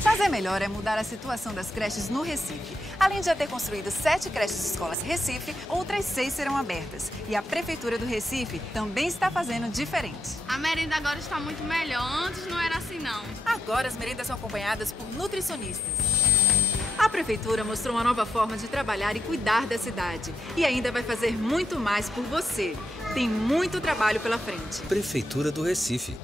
Fazer melhor é mudar a situação das creches no Recife. Além de já ter construído 7 creches escolas Recife, outras 6 serão abertas. E a Prefeitura do Recife também está fazendo diferente. A merenda agora está muito melhor. Antes não era assim, não. Agora as merendas são acompanhadas por nutricionistas. A Prefeitura mostrou uma nova forma de trabalhar e cuidar da cidade. E ainda vai fazer muito mais por você. Tem muito trabalho pela frente. Prefeitura do Recife.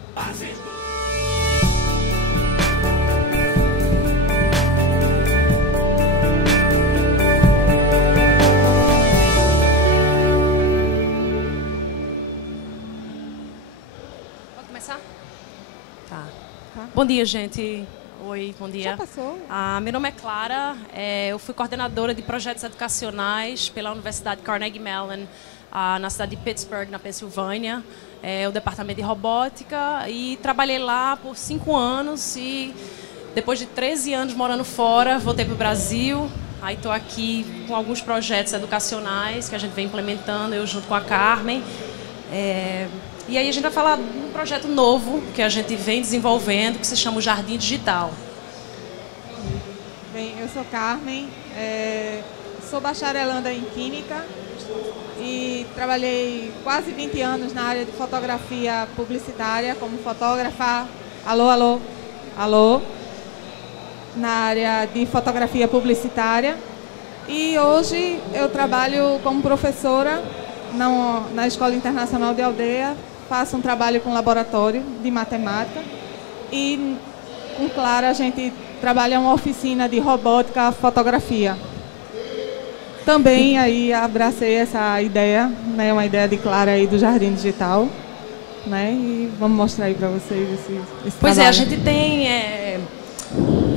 Pode começar? Tá. Bom dia, gente. Oi, bom dia. Já passou? Meu nome é Clara, eu fui coordenadora de projetos educacionais pela Universidade Carnegie Mellon, na cidade de Pittsburgh, na Pensilvânia, o departamento de robótica, e trabalhei lá por 5 anos e depois de 13 anos morando fora, voltei para o Brasil. Aí estou aqui com alguns projetos educacionais que a gente vem implementando, eu junto com a Carmen. E aí a gente vai falar de um projeto novo que a gente vem desenvolvendo, que se chama o Jardim Digital. Bem, eu sou Carmen, sou bacharelanda em Química e trabalhei quase 20 anos na área de fotografia publicitária, como fotógrafa, alô, na área de fotografia publicitária. E hoje eu trabalho como professora na Escola Internacional de Aldeia. Faço um trabalho com laboratório de matemática e com Clara a gente trabalha uma oficina de robótica, fotografia. Também aí abracei essa ideia, né, uma ideia de Clara aí do Jardim Digital, né, e vamos mostrar aí para vocês esse Pois trabalho. a gente tem...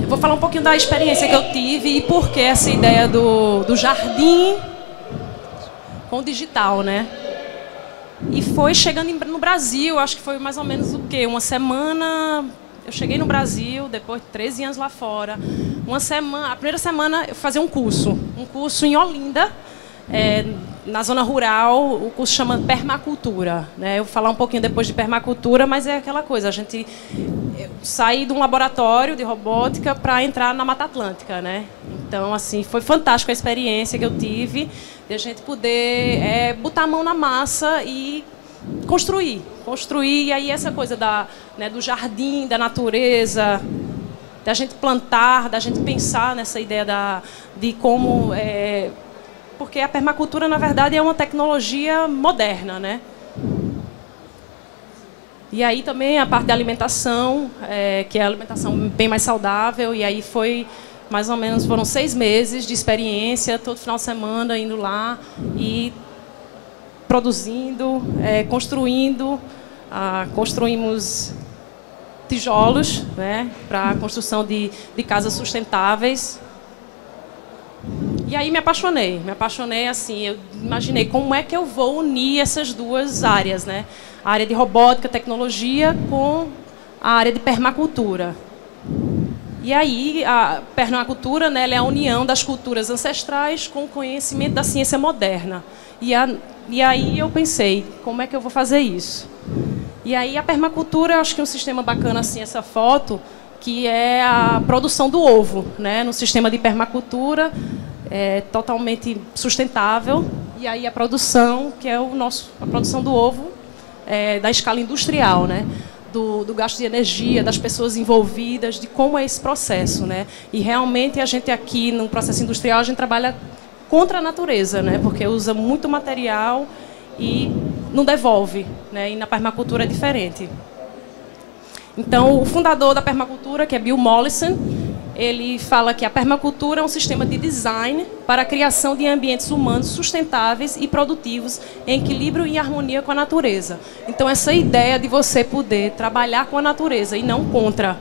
Eu vou falar um pouquinho da experiência que eu tive e por que essa ideia do jardim com o digital, né? E foi chegando no Brasil, acho que foi mais ou menos o quê? Uma semana... Eu cheguei no Brasil, depois de 13 anos lá fora. A primeira semana eu fazia um curso em Olinda, na zona rural. O curso chama Permacultura, né? Eu vou falar um pouquinho depois de permacultura, mas é aquela coisa, eu saí de um laboratório de robótica para entrar na Mata Atlântica, né? Então, assim, foi fantástica a experiência que eu tive de a gente poder botar a mão na massa e construir, e aí essa coisa do jardim, da natureza, da gente plantar, da gente pensar nessa ideia de como... porque a permacultura, na verdade, é uma tecnologia moderna, né? E aí também a parte da alimentação, que é a alimentação bem mais saudável, e aí foi... Mais ou menos foram 6 meses de experiência, todo final de semana indo lá e produzindo, construindo. Construímos tijolos, né, para a construção de casas sustentáveis. E aí me apaixonei assim, eu imaginei como é que eu vou unir essas duas áreas, né? A área de robótica, tecnologia, com a área de permacultura. E aí, a permacultura, né, ela é a união das culturas ancestrais com o conhecimento da ciência moderna. E aí eu pensei, como é que eu vou fazer isso? E aí a permacultura, eu acho que é um sistema bacana, assim, essa foto, que é a produção do ovo, né, no sistema de permacultura, totalmente sustentável. E aí a produção, que é a produção do ovo da escala industrial, né? Do gasto de energia, das pessoas envolvidas, de como é esse processo, né? E realmente a gente aqui no processo industrial a gente trabalha contra a natureza, né? Porque usa muito material e não devolve, né? E na permacultura é diferente. Então, o fundador da permacultura, que é Bill Mollison, ele fala que a permacultura é um sistema de design para a criação de ambientes humanos sustentáveis e produtivos em equilíbrio e harmonia com a natureza. Então, essa ideia de você poder trabalhar com a natureza e não contra.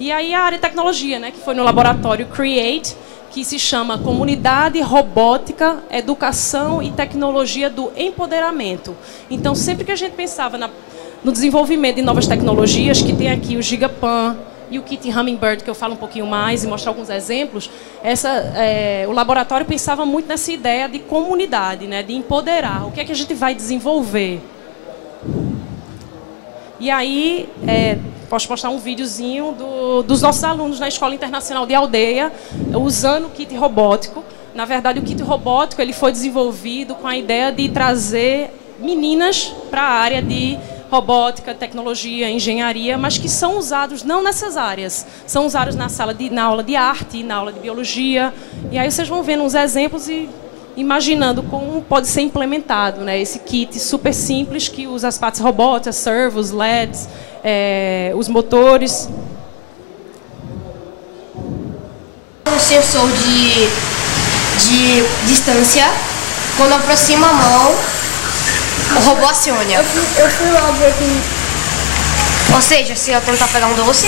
E aí a área de tecnologia, né, que foi no laboratório CREATE, que se chama Comunidade Robótica, Educação e Tecnologia do Empoderamento. Então, sempre que a gente pensava no desenvolvimento de novas tecnologias, que tem aqui o GigaPan e o Kit Hummingbird, que eu falo um pouquinho mais e mostrar alguns exemplos, o laboratório pensava muito nessa ideia de comunidade, né, de empoderar. O que é que a gente vai desenvolver? E aí, posso mostrar um videozinho dos nossos alunos na Escola Internacional de Aldeia, usando o kit robótico. Na verdade, o kit robótico ele foi desenvolvido com a ideia de trazer meninas para a área de robótica, tecnologia, engenharia, mas que são usados não nessas áreas. São usados na aula de arte, na aula de biologia. E aí vocês vão vendo uns exemplos e imaginando como pode ser implementado, né, esse kit super simples que usa as partes robóticas, servos, LEDs, os motores. Um sensor de distância, quando aproxima a mão, o robô aciona. Eu fui lá ver aqui. Ou seja, se eu tentar pegar um doce,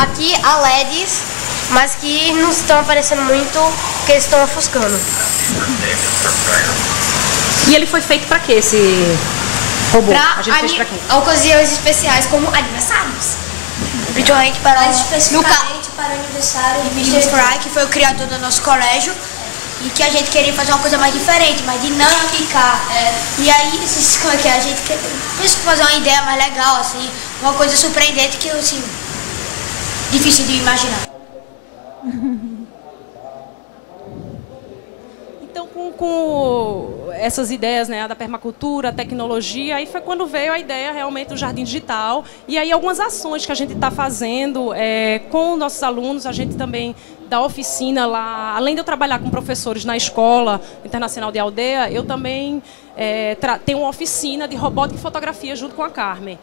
aqui há LEDs, mas que não estão aparecendo muito, porque eles estão ofuscando. E ele foi feito para quê, esse robô? A gente fez para quê? Ocasiões especiais, como aniversários. Principalmente para especificamente para o aniversário de Mr. Fry, que foi o criador do nosso colégio, e que a gente queria fazer uma coisa mais diferente, mais dinâmica. E aí, como é que a gente quer fazer uma ideia mais legal, assim, uma coisa surpreendente que, assim, difícil de imaginar. Então, com essas ideias, né, da permacultura, tecnologia, aí foi quando veio a ideia realmente do Jardim Digital. E aí algumas ações que a gente está fazendo com nossos alunos, a gente também dá oficina lá. Além de eu trabalhar com professores na Escola Internacional de Aldeia, eu também tenho uma oficina de robótica e fotografia junto com a Carmen.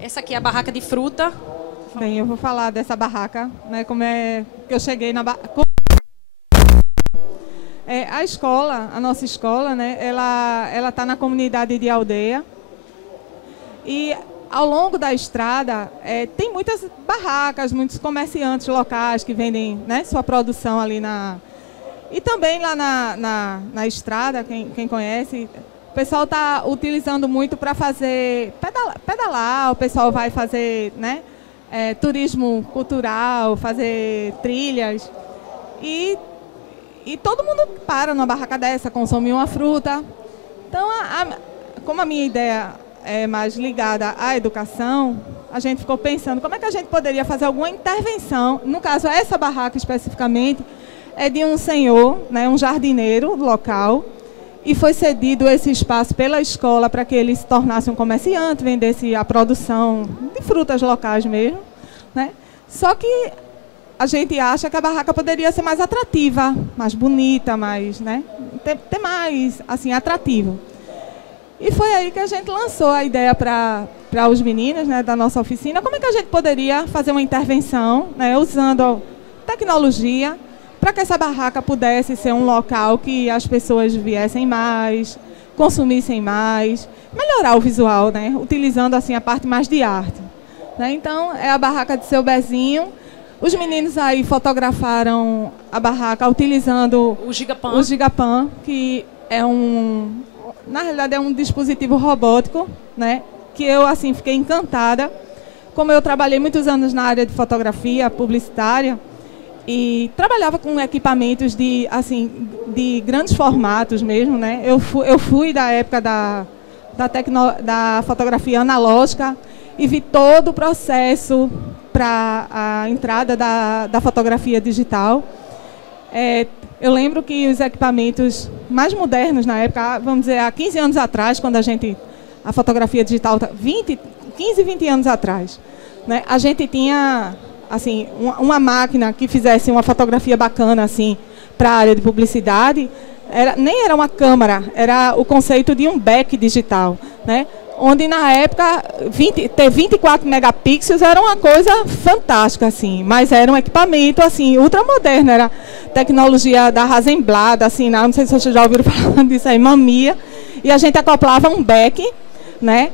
Essa aqui é a barraca de fruta. Bem, eu vou falar dessa barraca, né, como é que eu cheguei na barraca. A escola, a nossa escola, né, ela está na comunidade de Aldeia. E ao longo da estrada tem muitas barracas, muitos comerciantes locais que vendem, né, sua produção ali na... E também lá na estrada, quem conhece, o pessoal está utilizando muito para fazer pedalar, o pessoal vai fazer, né, turismo cultural, fazer trilhas. E todo mundo para numa barraca dessa, consome uma fruta. Então, como a minha ideia é mais ligada à educação, a gente ficou pensando como é que a gente poderia fazer alguma intervenção. No caso, essa barraca especificamente é de um senhor, né, um jardineiro local, e foi cedido esse espaço pela escola para que ele se tornasse um comerciante, vendesse a produção de frutas locais mesmo, né? Só que a gente acha que a barraca poderia ser mais atrativa, mais bonita, mais, né, ter mais assim, atrativo. E foi aí que a gente lançou a ideia para os meninos, né, da nossa oficina, como é que a gente poderia fazer uma intervenção, né, usando tecnologia, para que essa barraca pudesse ser um local que as pessoas viessem mais, consumissem mais, melhorar o visual, né, utilizando assim, a parte mais de arte. Né? Então, é a barraca de Seu Bezinho. Os meninos aí fotografaram a barraca utilizando o Gigapan, que é na realidade é um dispositivo robótico, né, que eu assim fiquei encantada. Como eu trabalhei muitos anos na área de fotografia publicitária e trabalhava com equipamentos de grandes formatos mesmo, né? Eu fui da época da fotografia analógica e vi todo o processo para a entrada da fotografia digital. Eu lembro que os equipamentos mais modernos na época, vamos dizer, há 15 anos atrás, quando a fotografia digital, 15, 20 anos atrás, né, a gente tinha assim, uma máquina que fizesse uma fotografia bacana assim, para a área de publicidade, nem era uma câmera, era o conceito de um back digital, né? Onde na época ter 24 megapixels era uma coisa fantástica, assim, mas era um equipamento assim, ultramoderno, era tecnologia da Hasselblad, assim, não sei se vocês já ouviram falar disso aí, Mamiya, e a gente acoplava um back, né?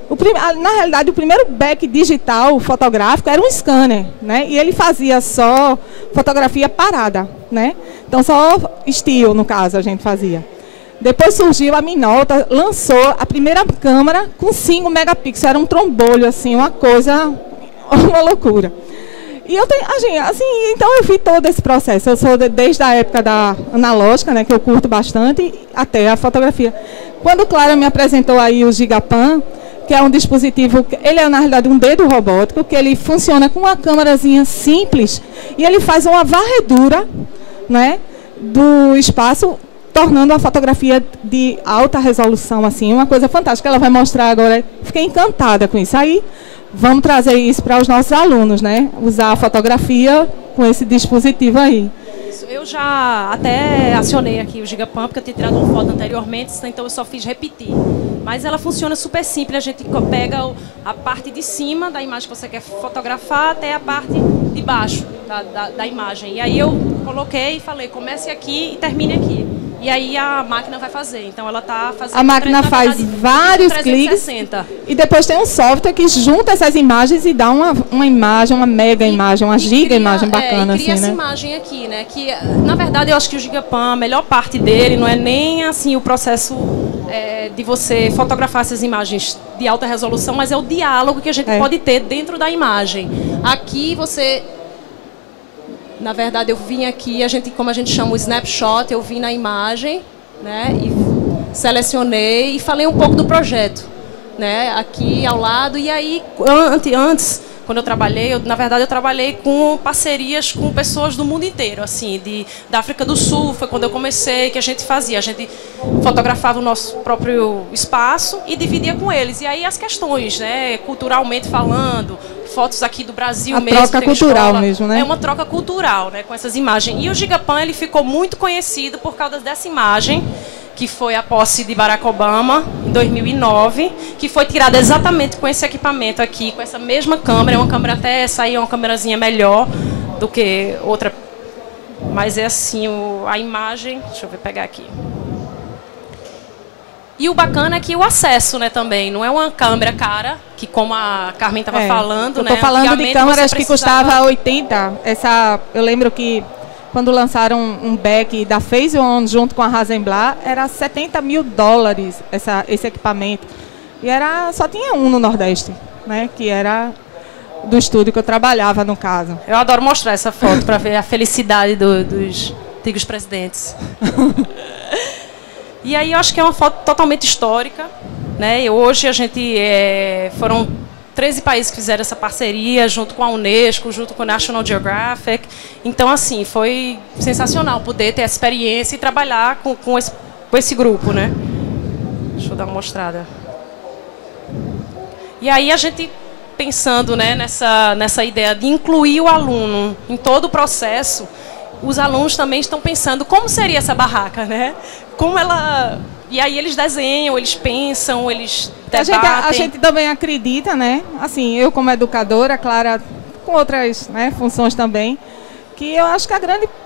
Na realidade, o primeiro back digital fotográfico era um scanner, né? E ele fazia só fotografia parada, né? Então, só still, no caso, a gente fazia. Depois surgiu a Minolta, lançou a primeira câmera com 5 megapixels, era um trombolho, assim, uma coisa, uma loucura. E eu tenho, assim, então eu vi todo esse processo. Eu sou desde a época da analógica, né, que eu curto bastante, até a fotografia. Quando Clara me apresentou aí o Gigapan, que é um dispositivo, ele é na realidade um dedo robótico, que ele funciona com uma câmerazinha simples e ele faz uma varredura, né, do espaço, tornando a fotografia de alta resolução, assim, uma coisa fantástica. Ela vai mostrar agora, fiquei encantada com isso. Aí, vamos trazer isso para os nossos alunos, né? Usar a fotografia com esse dispositivo aí. Eu já até acionei aqui o Gigapan, porque eu tinha tirado uma foto anteriormente, então eu só fiz repetir. Mas ela funciona super simples, a gente pega a parte de cima da imagem que você quer fotografar até a parte de baixo da imagem. E aí eu coloquei e falei, comece aqui e termine aqui. E aí a máquina vai fazer. Então ela está fazendo... A máquina faz vários cliques e depois tem um software que junta essas imagens e dá uma imagem, uma mega imagem, uma giga imagem bacana, assim, né? Essa imagem aqui, né? Que, na verdade, eu acho que o Gigapan, a melhor parte dele não é nem assim o processo de você fotografar essas imagens de alta resolução, mas é o diálogo que a gente pode ter dentro da imagem. Aqui você... Na verdade, eu vim aqui, como a gente chama o snapshot, eu vim na imagem, né, e selecionei e falei um pouco do projeto, né, aqui ao lado. E aí, antes, quando eu trabalhei, na verdade, eu trabalhei com parcerias com pessoas do mundo inteiro, assim, da África do Sul, foi quando eu comecei, que a gente fotografava o nosso próprio espaço e dividia com eles. E aí as questões, né, culturalmente falando, fotos aqui do Brasil mesmo. A troca cultural mesmo, né? É uma troca cultural, né, com essas imagens. E o Gigapan, ele ficou muito conhecido por causa dessa imagem, que foi a posse de Barack Obama, em 2009, que foi tirada exatamente com esse equipamento aqui, com essa mesma câmera. É uma câmera até, essa aí é uma câmerazinha melhor do que outra, mas é assim, a imagem... Deixa eu pegar aqui. E o bacana é que o acesso, né, também, não é uma câmera cara, que como a Carmen estava falando, eu tô falando de câmeras que custava 80. Eu lembro que quando lançaram um back da Phase One junto com a Hasselblad, era $70 mil esse equipamento. E só tinha um no Nordeste, né, que era do estúdio que eu trabalhava, no caso. Eu adoro mostrar essa foto para ver a felicidade dos antigos presidentes. E aí eu acho que é uma foto totalmente histórica, né? E hoje a gente foram 13 países que fizeram essa parceria, junto com a Unesco, junto com a National Geographic. Então, assim, foi sensacional poder ter essa experiência e trabalhar com esse grupo, né? Deixa eu dar uma mostrada. E aí a gente pensando, né, nessa ideia de incluir o aluno em todo o processo, os alunos também estão pensando como seria essa barraca, né? Como ela... E aí eles desenham, eles pensam, eles debatem. A gente também acredita, né? Assim, eu como educadora, Clara, com outras, né, funções também, que eu acho que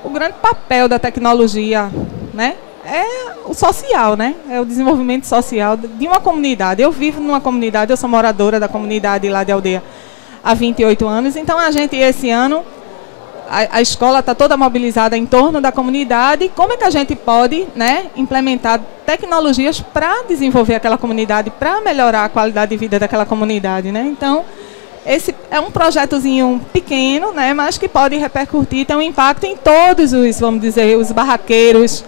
o grande papel da tecnologia, né, é o social, né? É o desenvolvimento social de uma comunidade. Eu vivo numa comunidade, eu sou moradora da comunidade lá de Aldeia há 28 anos, então a gente, esse ano, a escola está toda mobilizada em torno da comunidade. Como é que a gente pode, né, implementar tecnologias para desenvolver aquela comunidade, para melhorar a qualidade de vida daquela comunidade, né? Então, esse é um projetozinho pequeno, né, mas que pode repercutir, ter um impacto em todos vamos dizer, os barraqueiros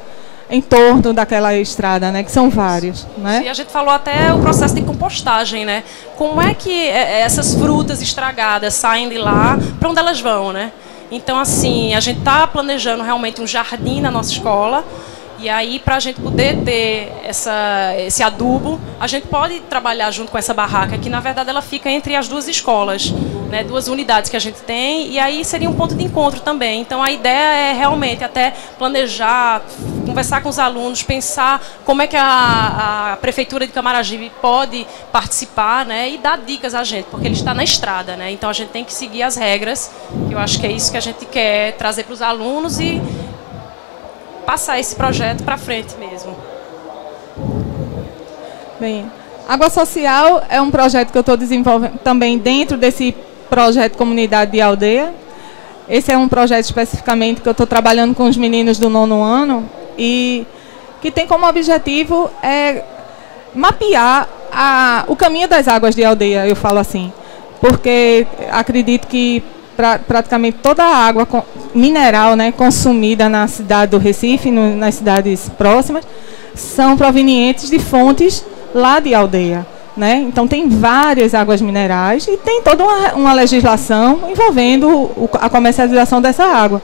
em torno daquela estrada, né, que são vários, né? E a gente falou até o processo de compostagem, né? Como é que essas frutas estragadas saem de lá, para onde elas vão, né? Então, assim, a gente está planejando realmente um jardim na nossa escola. E aí, para a gente poder ter esse adubo, a gente pode trabalhar junto com essa barraca, que na verdade ela fica entre as duas escolas, né, duas unidades que a gente tem, e aí seria um ponto de encontro também. Então a ideia é realmente até planejar, conversar com os alunos, pensar como é que a Prefeitura de Camaragibe pode participar, né, e dar dicas a gente, porque ele está na estrada, né, então a gente tem que seguir as regras. Eu acho que é isso que a gente quer trazer para os alunos e passar esse projeto para frente mesmo. Bem, Água Social é um projeto que eu estou desenvolvendo também dentro desse projeto Comunidade de Aldeia. Esse é um projeto especificamente que eu estou trabalhando com os meninos do 9º ano e que tem como objetivo mapear o caminho das águas de Aldeia, eu falo assim, porque acredito que praticamente toda a água mineral, né, consumida na cidade do Recife, nas cidades próximas, são provenientes de fontes lá de Aldeia, né? Então tem várias águas minerais e tem toda uma legislação envolvendo a comercialização dessa água.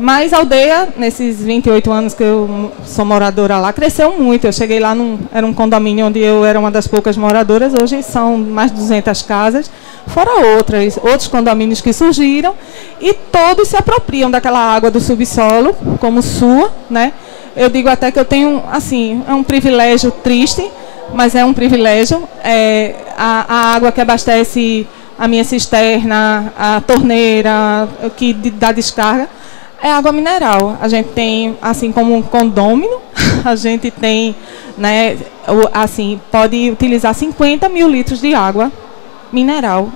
Mas a Aldeia, nesses 28 anos que eu sou moradora lá, cresceu muito. Eu cheguei lá, era um condomínio onde eu era uma das poucas moradoras, hoje são mais de 200 casas, fora outros condomínios que surgiram, e todos se apropriam daquela água do subsolo, como sua, né? Eu digo até que eu tenho, assim, é um privilégio triste, mas é um privilégio. A água que abastece a minha cisterna, a torneira que dá descarga, é água mineral. A gente tem, assim como um condômino, a gente tem, né, assim, pode utilizar 50 mil litros de água mineral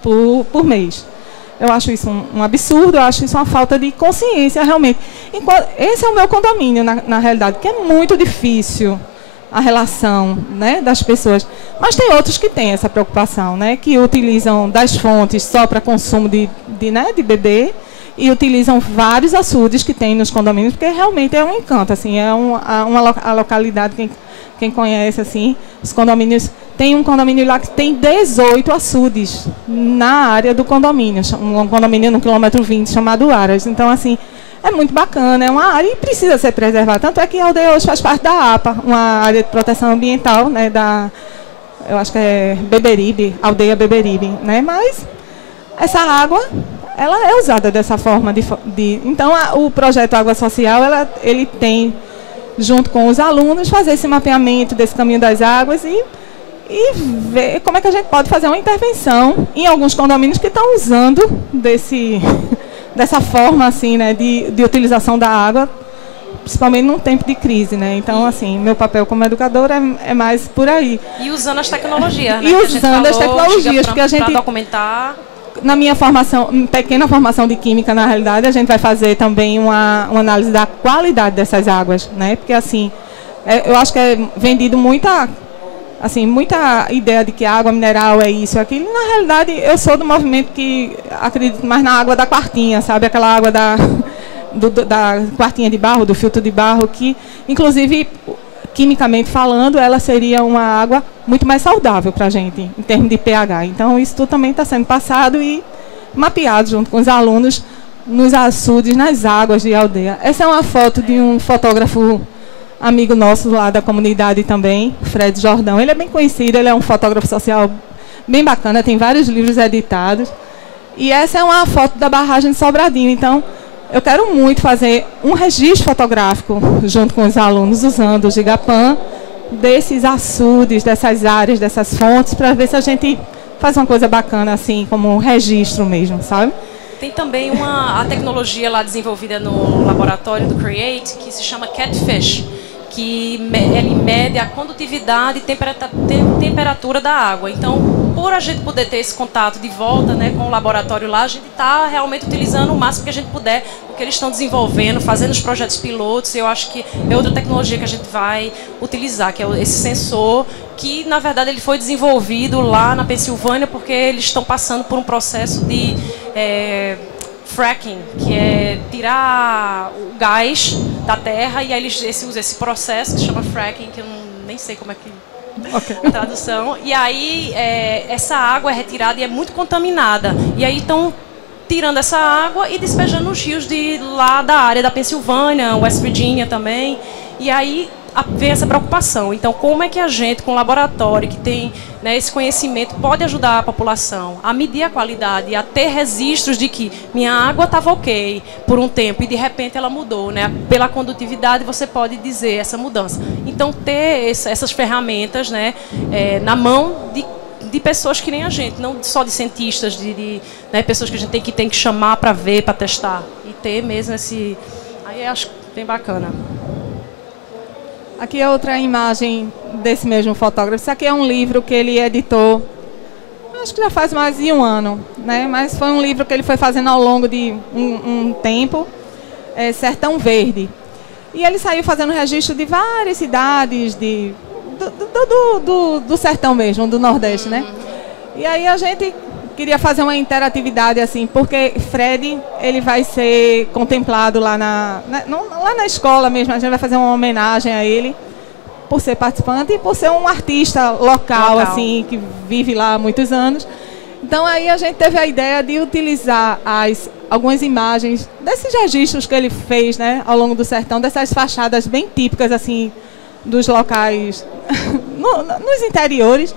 por mês. Eu acho isso um absurdo, eu acho isso uma falta de consciência, realmente. Esse é o meu condomínio, na realidade, que é muito difícil a relação, né, das pessoas. Mas tem outros que têm essa preocupação, né, que utilizam das fontes só para consumo de beber, e utilizam vários açudes que tem nos condomínios, porque realmente é um encanto, assim, a localidade, quem conhece, assim, os condomínios, tem um condomínio lá que tem 18 açudes na área do condomínio, um condomínio no quilômetro 20, chamado Aras. Então, assim, é muito bacana, é uma área e precisa ser preservada. Tanto é que a Aldeia hoje faz parte da APA, uma área de proteção ambiental, né, eu acho que é Beberibe, Aldeia Beberibe, né, mas essa água, ela é usada dessa forma então o projeto Água Social, ele tem, junto com os alunos, fazer esse mapeamento desse caminho das águas e ver como é que a gente pode fazer uma intervenção em alguns condomínios que estão usando dessa forma, assim, né, de utilização da água, principalmente num tempo de crise, né? Então, assim, meu papel como educadora é mais por aí. E usando as tecnologias, né? E usando as tecnologias, porque a gente... Para documentar... Na minha formação, pequena formação de química, na realidade, a gente vai fazer também uma análise da qualidade dessas águas, né? Porque, assim, eu acho que é vendido muita ideia de que a água mineral é isso, aquilo. E, na realidade, eu sou do movimento que acredito mais na água da quartinha, sabe? Aquela água da quartinha de barro, do filtro de barro, que, inclusive, quimicamente falando, ela seria uma água muito mais saudável para a gente, em termos de pH. Então, isso tudo também está sendo passado e mapeado junto com os alunos nos açudes, nas águas de Aldeia. Essa é uma foto de um fotógrafo amigo nosso lá da comunidade também, Fred Jordão. Ele é bem conhecido, ele é um fotógrafo social bem bacana, tem vários livros editados. E essa é uma foto da barragem de Sobradinho. Então, eu quero muito fazer um registro fotográfico junto com os alunos, usando o Gigapan, desses açudes, dessas áreas, dessas fontes, para ver se a gente faz uma coisa bacana, assim, como um registro mesmo, sabe? Tem também a tecnologia lá desenvolvida no laboratório do CREATE, que se chama Catfish, que ele mede a condutividade e temperatura da água. Então, por a gente poder ter esse contato de volta, né, com o laboratório lá, a gente está realmente utilizando o máximo que a gente puder, o que eles estão desenvolvendo, fazendo os projetos pilotos. Eu acho que é outra tecnologia que a gente vai utilizar, que é esse sensor, que, na verdade, ele foi desenvolvido lá na Pensilvânia, porque eles estão passando por um processo de fracking, que é tirar o gás da terra, e aí eles usam esse processo que se chama fracking, que eu nem sei como é que a tradução, e aí essa água é retirada e é muito contaminada, e aí estão tirando essa água e despejando nos rios lá da área da Pensilvânia, West Virginia também, e aí vem essa preocupação. Então, como é que a gente, com o laboratório que tem, né, esse conhecimento, pode ajudar a população a medir a qualidade, a ter registros de que minha água estava ok por um tempo e, de repente, ela mudou, né? Pela condutividade, você pode dizer essa mudança. Então, ter essas ferramentas, né, na mão de pessoas que nem a gente, não só de cientistas, né, pessoas que a gente tem que chamar para ver, para testar. E ter mesmo esse... Aí eu acho bem bacana. Aqui é outra imagem desse mesmo fotógrafo. Isso aqui é um livro que ele editou, acho que já faz mais de um ano, né? Mas foi um livro que ele foi fazendo ao longo de um tempo, Sertão Verde. E ele saiu fazendo registro de várias cidades do sertão mesmo, do Nordeste, né? E aí a gente queria fazer uma interatividade assim, porque Fred, ele vai ser contemplado lá lá na escola mesmo, a gente vai fazer uma homenagem a ele, por ser participante e por ser um artista local, assim, que vive lá há muitos anos. Então aí a gente teve a ideia de utilizar algumas imagens desses registros que ele fez, né, ao longo do sertão, dessas fachadas bem típicas assim dos locais nos interiores,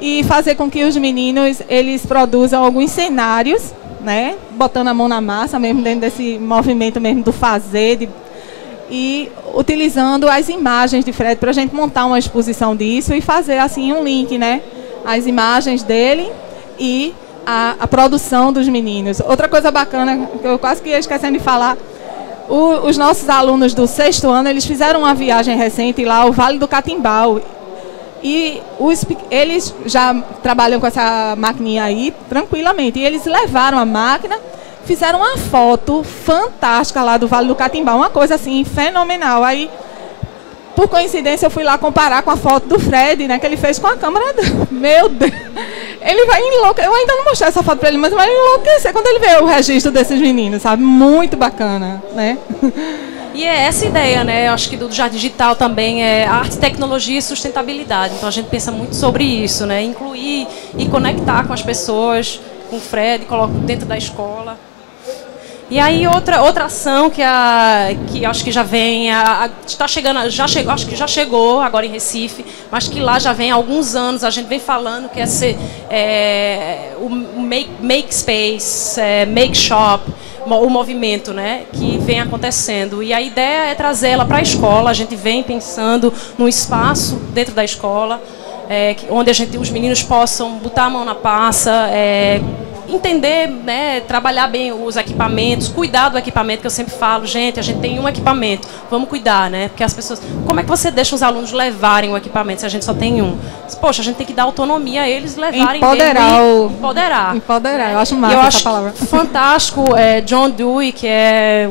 e fazer com que os meninos eles produzam alguns cenários, né, botando a mão na massa mesmo, dentro desse movimento mesmo do fazer, e utilizando as imagens de Fred para a gente montar uma exposição disso e fazer assim um link, né, as imagens dele e a produção dos meninos. Outra coisa bacana, que eu quase que ia esquecendo de falar, os nossos alunos do 6º ano, eles fizeram uma viagem recente lá ao Vale do Catimbau. E eles já trabalham com essa maquininha aí tranquilamente. E eles levaram a máquina, fizeram uma foto fantástica lá do Vale do Catimbau, uma coisa assim fenomenal. Aí, por coincidência, eu fui lá comparar com a foto do Fred, né, que ele fez com a câmera. Meu Deus! Ele vai enlouquecer. Eu ainda não mostrei essa foto para ele, mas vai enlouquecer quando ele vê o registro desses meninos, sabe? Muito bacana, né? E é essa ideia, né? Eu acho que do Jardim Digital também é arte, tecnologia e sustentabilidade. Então a gente pensa muito sobre isso, né? Incluir e conectar com as pessoas, com o Fred, coloca dentro da escola. E aí outra ação que acho que já vem, está chegando, acho que já chegou agora em Recife, mas que lá já vem há alguns anos, a gente vem falando que o Make Space, Make Shop, o movimento, né, que vem acontecendo. E a ideia é trazê-la para a escola. A gente vem pensando num espaço dentro da escola, onde os meninos possam botar a mão na passa, entender, né, trabalhar bem os equipamentos, cuidar do equipamento, que eu sempre falo, gente, a gente tem um equipamento, vamos cuidar, né? Porque as pessoas, como é que você deixa os alunos levarem o equipamento se a gente só tem um? Poxa, a gente tem que dar autonomia a eles levarem Empoderar, né? eu acho massa essa palavra. Fantástico, John Dewey, que é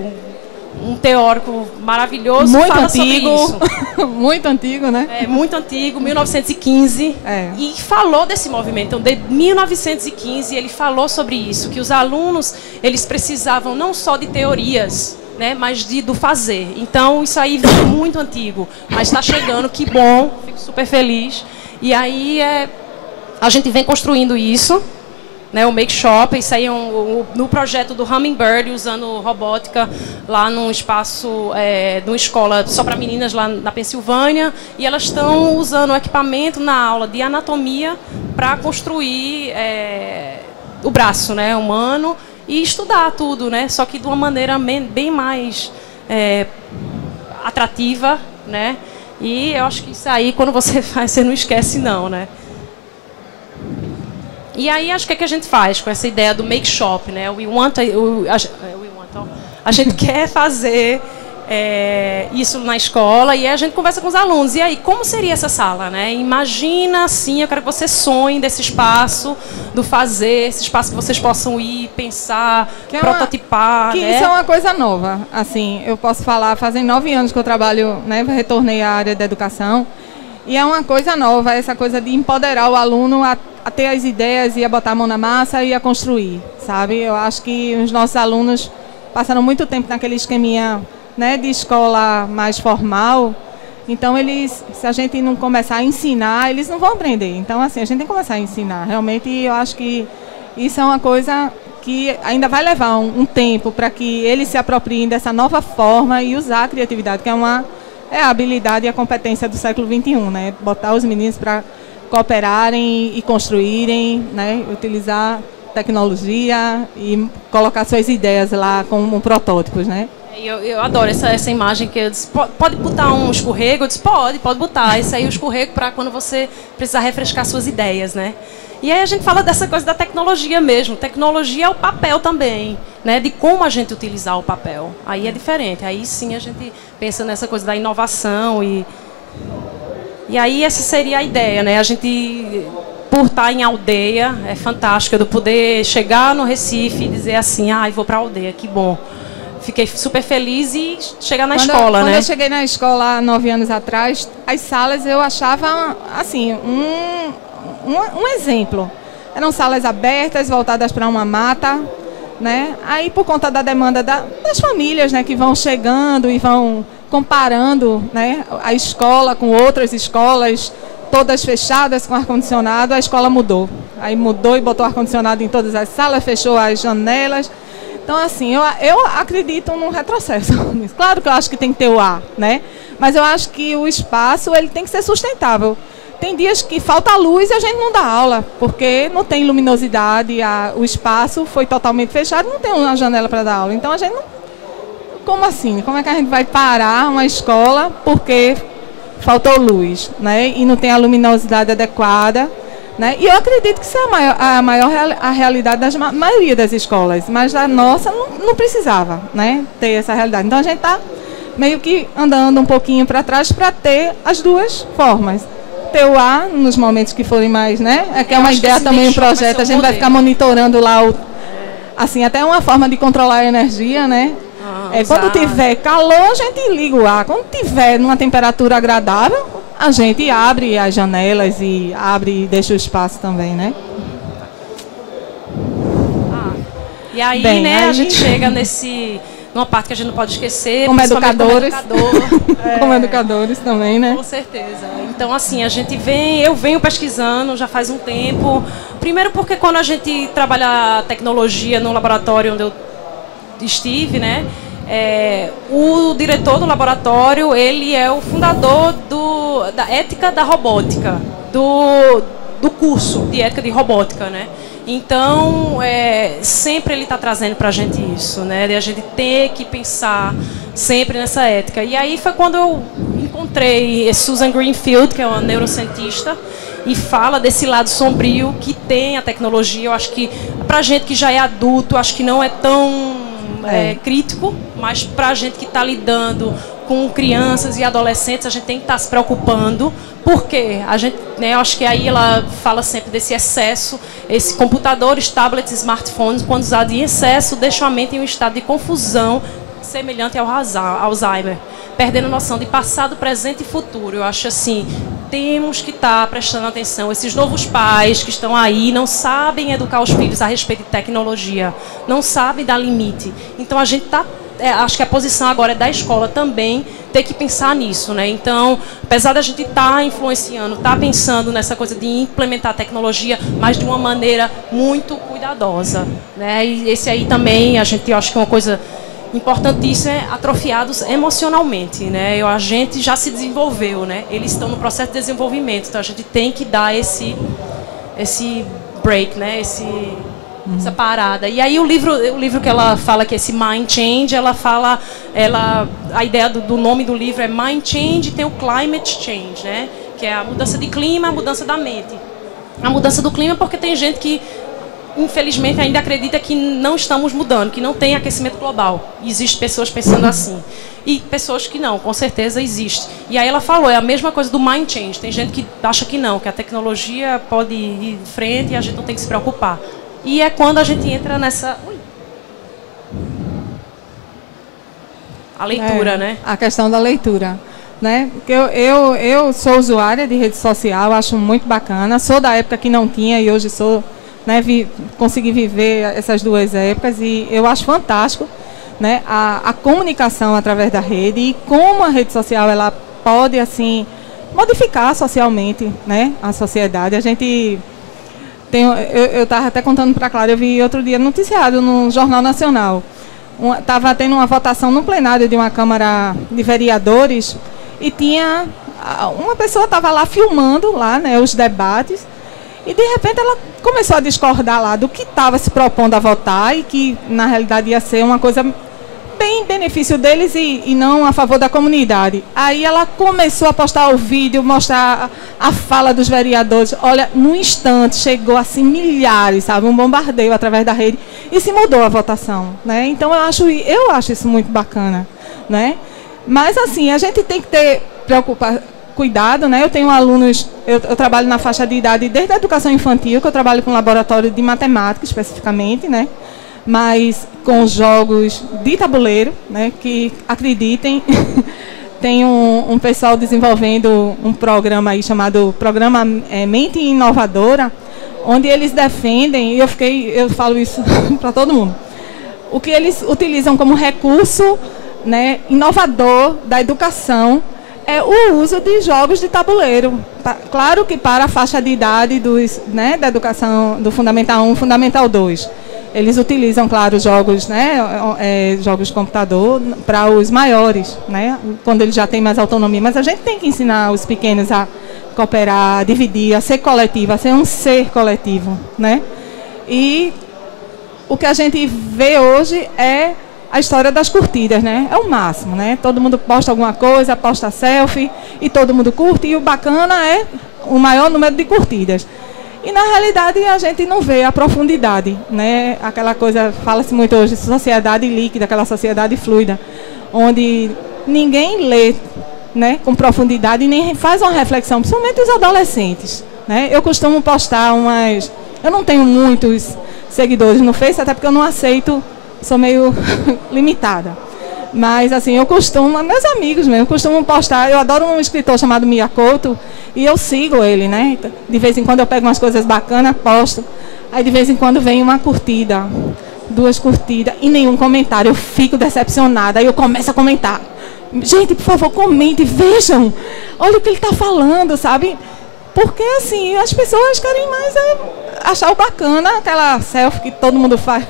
um teórico maravilhoso, muito fala antigo, sobre isso. muito antigo, né? Muito antigo, 1915, e falou desse movimento. Então, de 1915, ele falou sobre isso, que os alunos, eles precisavam não só de teorias, né, mas do fazer. Então, isso aí é muito antigo, mas está chegando, que bom, fico super feliz. E aí, a gente vem construindo isso, né, o Make Shop, isso aí é no projeto do Hummingbird, usando robótica lá num espaço, numa escola só para meninas lá na Pensilvânia, e elas estão usando o equipamento na aula de anatomia para construir o braço, né, humano, e estudar tudo, né, só que de uma maneira bem mais atrativa, né, e eu acho que isso aí, quando você faz, você não esquece não, né. E aí, acho que a gente faz com essa ideia do Make Shop, né? A gente quer fazer isso na escola e aí a gente conversa com os alunos. E aí, como seria essa sala, né? Imagina, assim, eu quero que você sonhe desse espaço do fazer, esse espaço que vocês possam ir, pensar, prototipar, né? Isso é uma coisa nova. Assim, eu posso falar, fazem 9 anos que eu trabalho, né? Retornei à área da educação. E é uma coisa nova, essa coisa de empoderar o aluno a ter as ideias e a botar a mão na massa e a construir, sabe? Eu acho que os nossos alunos passaram muito tempo naquele esqueminha, né, de escola mais formal. Então, se a gente não começar a ensinar, eles não vão aprender. Então, assim, a gente tem que começar a ensinar. Realmente, eu acho que isso é uma coisa que ainda vai levar um tempo para que eles se apropriem dessa nova forma e usar a criatividade, que é a habilidade e a competência do século XXI, né? Botar os meninos para cooperarem e construírem, né? Utilizar tecnologia e colocar suas ideias lá como protótipos, né? Eu adoro essa imagem que eu disse, pode botar um escorrego? Eu disse, pode botar. Esse aí é o escorrego para quando você precisar refrescar suas ideias, né? E aí a gente fala dessa coisa da tecnologia mesmo. Tecnologia é o papel também, né? De como a gente utilizar o papel. Aí é diferente. Aí sim a gente pensa nessa coisa da inovação e aí essa seria a ideia, né? A gente, por estar em aldeia, é fantástico, de poder chegar no Recife e dizer assim, vou para a aldeia, que bom. Fiquei super feliz e chegar na escola, né? Quando eu cheguei na escola há 9 anos atrás, as salas eu achava, assim, um exemplo. eram salas abertas, voltadas para uma mata, né? Aí, por conta da demanda das famílias, né, que vão chegando e vão comparando, né, a escola com outras escolas, todas fechadas com ar-condicionado, a escola mudou. Aí mudou e botou ar-condicionado em todas as salas, fechou as janelas. Então, assim, eu acredito num retrocesso. Claro que eu acho que tem que ter o ar, né? Mas eu acho que o espaço ele tem que ser sustentável. Tem dias que falta luz e a gente não dá aula, porque não tem luminosidade, o espaço foi totalmente fechado, não tem uma janela para dar aula. Então, a gente não... Como assim? Como é que a gente vai parar uma escola porque faltou luz, né? E não tem a luminosidade adequada, né? E eu acredito que isso é a realidade da maioria das escolas, mas a nossa não precisava, né, ter essa realidade. Então, a gente está meio que andando um pouquinho para trás para ter as duas formas. Ter o ar nos momentos que forem mais, né? É que é uma ideia também, um projeto, a gente vai ficar monitorando lá, assim, até uma forma de controlar a energia, né? Quando tiver calor, a gente liga o ar. Quando tiver numa temperatura agradável, a gente abre as janelas e abre e deixa o espaço também, né? E aí, bem, né, a gente chega numa parte que a gente não pode esquecer. Como educadores. Como educadores também, né? Com certeza. Então, assim, eu venho pesquisando já faz um tempo. Primeiro porque quando a gente trabalha tecnologia no laboratório onde eu estive, né? O diretor do laboratório, ele é o fundador da ética da robótica, do curso de ética de robótica, né? Então, sempre ele está trazendo para a gente isso, né? De a gente ter que pensar sempre nessa ética. E aí foi quando eu encontrei Susan Greenfield, que é uma neurocientista, e fala desse lado sombrio que tem a tecnologia. Eu acho que, para a gente que já é adulto, acho que não é tão crítico, mas para a gente que está lidando com crianças e adolescentes, a gente tem que estar se preocupando, porque a gente, né, eu acho que aí ela fala sempre desse excesso, esse computadores, tablets, smartphones, quando usados em excesso, deixam a mente em um estado de confusão semelhante ao Alzheimer, perdendo noção de passado, presente e futuro. Eu acho assim, temos que estar prestando atenção. Esses novos pais que estão aí não sabem educar os filhos a respeito de tecnologia, não sabem dar limite. Então a gente está... acho que a posição agora é da escola também ter que pensar nisso, né? Então, apesar da gente estar influenciando, estar pensando nessa coisa de implementar a tecnologia, mas de uma maneira muito cuidadosa, né? E esse aí também, eu acho que é uma coisa importantíssima, é atrofiados emocionalmente, né? A gente já se desenvolveu, né? Eles estão no processo de desenvolvimento, então a gente tem que dar esse break, né? Essa parada. E aí o livro que ela fala, que é esse Mind Change, a ideia do nome do livro é Mind Change, e tem o Climate Change, né? Que é a mudança de clima, a mudança da mente. A mudança do clima porque tem gente que, infelizmente, ainda acredita que não estamos mudando, que não tem aquecimento global. Existem pessoas pensando assim. E pessoas que não, com certeza existe. E aí ela falou, é a mesma coisa do Mind Change. Tem gente que acha que não, que a tecnologia pode ir em frente e a gente não tem que se preocupar. E é quando a gente entra nessa... A leitura, né? A questão da leitura, né? Eu sou usuária de rede social, acho muito bacana. Sou da época que não tinha e hoje sou, né? Consegui viver essas duas épocas e eu acho fantástico, né? A comunicação através da rede e como a rede social ela pode assim modificar socialmente, né? A sociedade. A gente... Eu estava até contando para a Clara, eu vi outro dia noticiado no Jornal Nacional. Estava tendo uma votação no plenário de uma Câmara de Vereadores e tinha... Uma pessoa estava lá filmando lá, né, os debates e, de repente, ela começou a discordar lá do que estava se propondo a votar e que, na realidade, ia ser uma coisa bem em benefício deles e não a favor da comunidade. Aí ela começou a postar o vídeo, mostrar a fala dos vereadores. Olha, num instante chegou assim milhares, sabe, um bombardeio através da rede e se mudou a votação, né? Então eu acho isso muito bacana, né? Mas assim, a gente tem que ter cuidado, né? Eu tenho alunos, eu trabalho na faixa de idade desde a educação infantil, que eu trabalho com laboratório de matemática especificamente, né? Mas com jogos de tabuleiro, né, que, acreditem, tem um pessoal desenvolvendo um programa aí chamado Programa Mente Inovadora, onde eles defendem, e eu falo isso para todo mundo, o que eles utilizam como recurso, né, inovador da educação é o uso de jogos de tabuleiro. Claro que para a faixa de idade né, da educação do Fundamental 1 e Fundamental 2. Eles utilizam, claro, jogos, né, jogos de computador para os maiores, né, quando eles já têm mais autonomia. Mas a gente tem que ensinar os pequenos a cooperar, a dividir, a ser coletivo, a ser um ser coletivo, né? E o que a gente vê hoje é a história das curtidas, né? É o máximo, né? Todo mundo posta alguma coisa, posta selfie e todo mundo curte. E o bacana é o maior número de curtidas. E, na realidade, a gente não vê a profundidade, né? Aquela coisa, fala-se muito hoje, sociedade líquida, aquela sociedade fluida, onde ninguém lê, né, com profundidade e nem faz uma reflexão, principalmente os adolescentes, né? Eu costumo postar umas... Eu não tenho muitos seguidores no Face, até porque eu não aceito, sou meio limitada. Mas, assim, eu costumo, meus amigos mesmo, costumam postar. Eu adoro um escritor chamado Miyakoto e eu sigo ele, né? De vez em quando eu pego umas coisas bacanas, posto. Aí, de vez em quando, vem uma curtida, 2 curtidas e nenhum comentário. Eu fico decepcionada. Aí eu começo a comentar. Gente, por favor, comentem, vejam. Olha o que ele está falando, sabe? Porque, assim, as pessoas querem mais achar o bacana, aquela selfie que todo mundo faz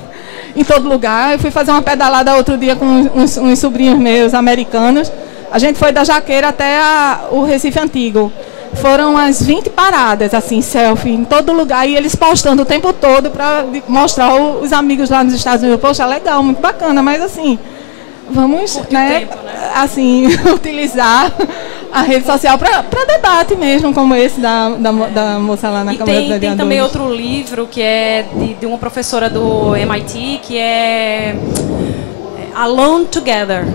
em todo lugar. Eu fui fazer uma pedalada outro dia com uns sobrinhos meus americanos. A gente foi da Jaqueira até o Recife Antigo. Foram umas 20 paradas, assim, selfie, em todo lugar. E eles postando o tempo todo para mostrar os amigos lá nos Estados Unidos. Poxa, legal, muito bacana, mas assim, vamos, né, assim, utilizar a rede social para debate mesmo, como esse da moça lá na Câmara dos Vereadores. Tem também outro livro que é de uma professora do MIT, que é Alone Together,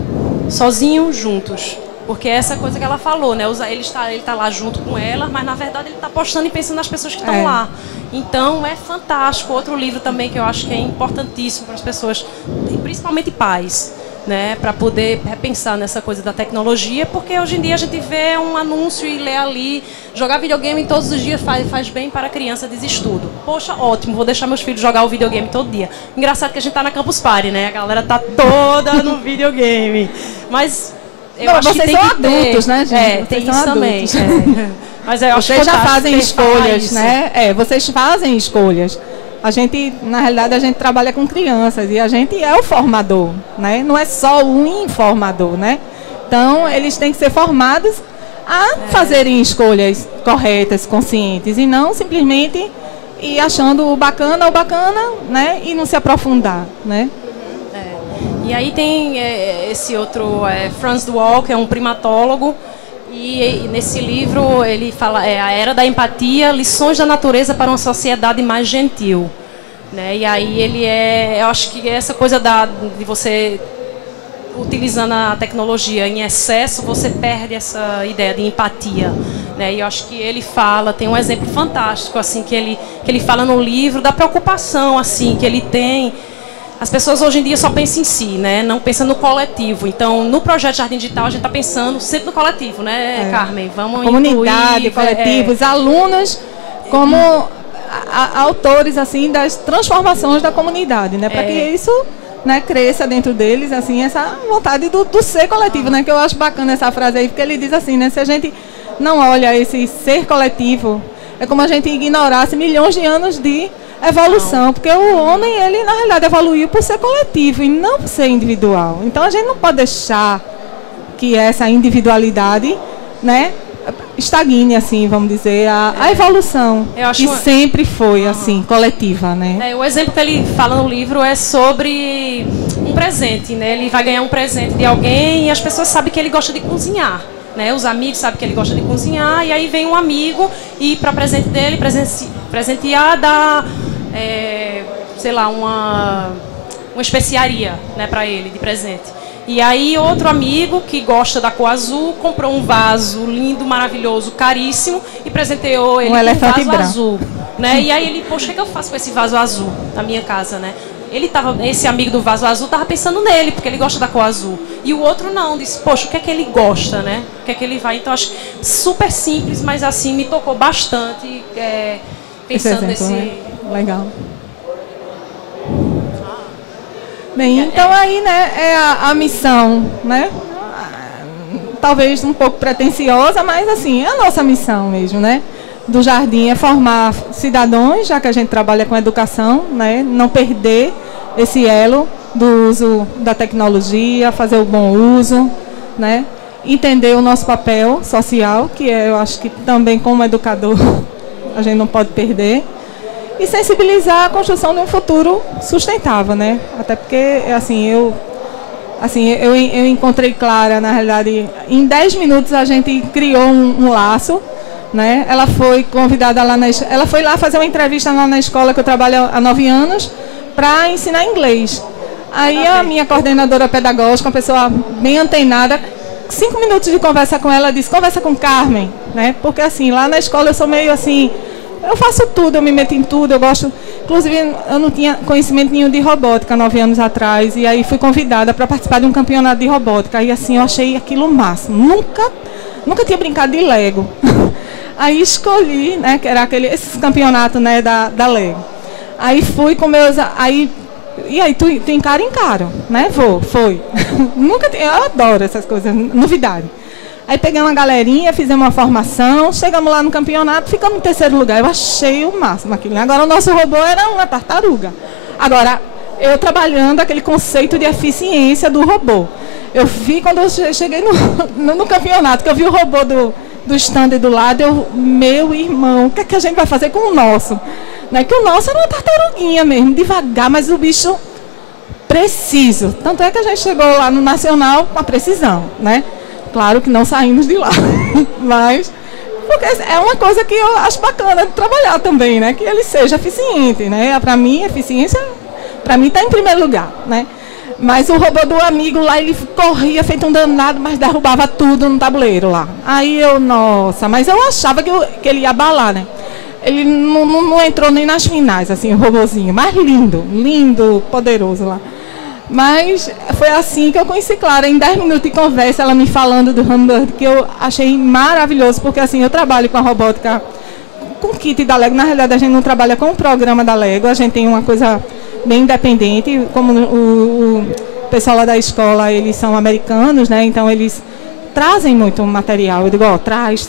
Sozinhos Juntos. Porque é essa coisa que ela falou, né? Ele está lá junto com ela, mas na verdade ele está postando e pensando nas pessoas que estão lá. Então é fantástico. Outro livro também que eu acho que é importantíssimo para as pessoas, principalmente pais, né, para poder repensar nessa coisa da tecnologia, porque hoje em dia a gente vê um anúncio e lê ali, jogar videogame todos os dias faz bem para a criança, diz estudo. Poxa, ótimo, vou deixar meus filhos jogar o videogame todo dia. Engraçado que a gente tá na Campus Party, né? A galera tá toda no videogame. Mas eu acho que tem vocês são que adultos, né, gente? Tem vocês isso também. Mas eu acho vocês já fazem escolhas, né? Vocês fazem escolhas. A gente, na realidade, a gente trabalha com crianças e a gente é o formador, né? Não é só o informador, né? Então, eles têm que ser formados a fazerem escolhas corretas, conscientes, e não simplesmente ir achando o bacana, né? E não se aprofundar, né? E aí tem esse outro, Franz Dual, que é um primatólogo, e nesse livro ele fala A Era da Empatia, Lições da Natureza para uma Sociedade Mais Gentil, né? E aí eu acho que essa coisa de você utilizando a tecnologia em excesso, você perde essa ideia de empatia, né? E eu acho que ele tem um exemplo fantástico assim que ele fala no livro da preocupação assim que ele tem. As pessoas hoje em dia só pensam em si, né? Não pensam no coletivo. Então, no projeto Jardim Digital, a gente está pensando sempre no coletivo, né, Carmen? Vamos comunidade, coletivos, alunos, como autores assim das transformações da comunidade, né? Para que isso, né, cresça dentro deles, assim, essa vontade do ser coletivo, né? Que eu acho bacana essa frase aí, porque ele diz assim, né? Se a gente não olha esse ser coletivo, é como a gente ignorasse milhões de anos de evolução, porque o homem, ele na realidade evoluiu por ser coletivo e não por ser individual. Então a gente não pode deixar que essa individualidade, né, estagne, assim, vamos dizer, a evolução, que sempre foi assim, coletiva, né? O exemplo que ele fala no livro é sobre um presente, né? Ele vai ganhar um presente de alguém e as pessoas sabem que ele gosta de cozinhar, né? Os amigos sabem que ele gosta de cozinhar e aí vem um amigo e para presente dele, presentear dá sei lá, uma especiaria, né, para ele de presente. E aí outro amigo que gosta da cor azul comprou um vaso lindo, maravilhoso, caríssimo e presenteou ele com um vaso azul, né? E aí ele, poxa, o que eu faço com esse vaso azul na minha casa, né? Esse amigo do vaso azul estava pensando nele, porque ele gosta da cor azul. E o outro não, disse, poxa, o que é que ele gosta, né? O que é que ele vai? Então, acho super simples, mas assim, me tocou bastante. pensando esse exemplo, nesse... né? Legal. Bem, então aí, né, é a missão, né? Talvez um pouco pretensiosa, mas assim, é a nossa missão mesmo, né? Do Jardim é formar cidadãos, já que a gente trabalha com educação, né? Não perder esse elo do uso da tecnologia, fazer o bom uso, né? Entender o nosso papel social, que eu acho que também como educador a gente não pode perder. E sensibilizar a construção de um futuro sustentável, né? Até porque, assim, eu encontrei Clara, na realidade, em 10 minutos a gente criou um laço, né? Ela foi convidada lá, ela foi lá fazer uma entrevista lá na escola que eu trabalho há 9 anos para ensinar inglês. Aí a minha coordenadora pedagógica, uma pessoa bem antenada, 5 minutos de conversa com ela, disse, conversa com Carmen, né? Porque assim, lá na escola eu sou meio assim... Eu faço tudo, eu me meto em tudo, eu gosto... Inclusive, eu não tinha conhecimento nenhum de robótica 9 anos atrás, e aí fui convidada para participar de um campeonato de robótica, e assim, eu achei aquilo o máximo. Nunca tinha brincado de Lego. Aí escolhi, né, que era esse campeonato, né, da Lego. Aí fui com meus... E aí, tu encara, né? Foi. Eu adoro essas coisas, novidade. Aí pegamos uma galerinha, fizemos uma formação, chegamos lá no campeonato, ficamos em 3º lugar. Eu achei o máximo aquilo. Agora o nosso robô era uma tartaruga. Agora, eu trabalhando aquele conceito de eficiência do robô. Eu vi quando eu cheguei no campeonato, que eu vi o robô do stand do lado, meu irmão, o que é que a gente vai fazer com o nosso? Né? Que o nosso era uma tartaruguinha mesmo, devagar, mas o bicho preciso. Tanto é que a gente chegou lá no Nacional com a precisão, né? Claro que não saímos de lá, mas porque é uma coisa que eu acho bacana de trabalhar também, né? Que ele seja eficiente, né? Para mim, eficiência, para mim está em primeiro lugar, né? Mas o robô do amigo lá, ele corria feito um danado, mas derrubava tudo no tabuleiro lá. Aí nossa, mas eu achava que ele ia abalar, né? Ele não entrou nem nas finais, assim, o robozinho, mas lindo, poderoso lá. Mas foi assim que eu conheci Clara, em 10 minutos de conversa, ela me falando do Hummingbird, que eu achei maravilhoso, porque assim, eu trabalho com a robótica, com o kit da Lego. Na realidade, a gente não trabalha com o programa da Lego, a gente tem uma coisa bem independente, como o pessoal lá da escola, eles são americanos, né? Então eles trazem muito material. Eu digo, traz,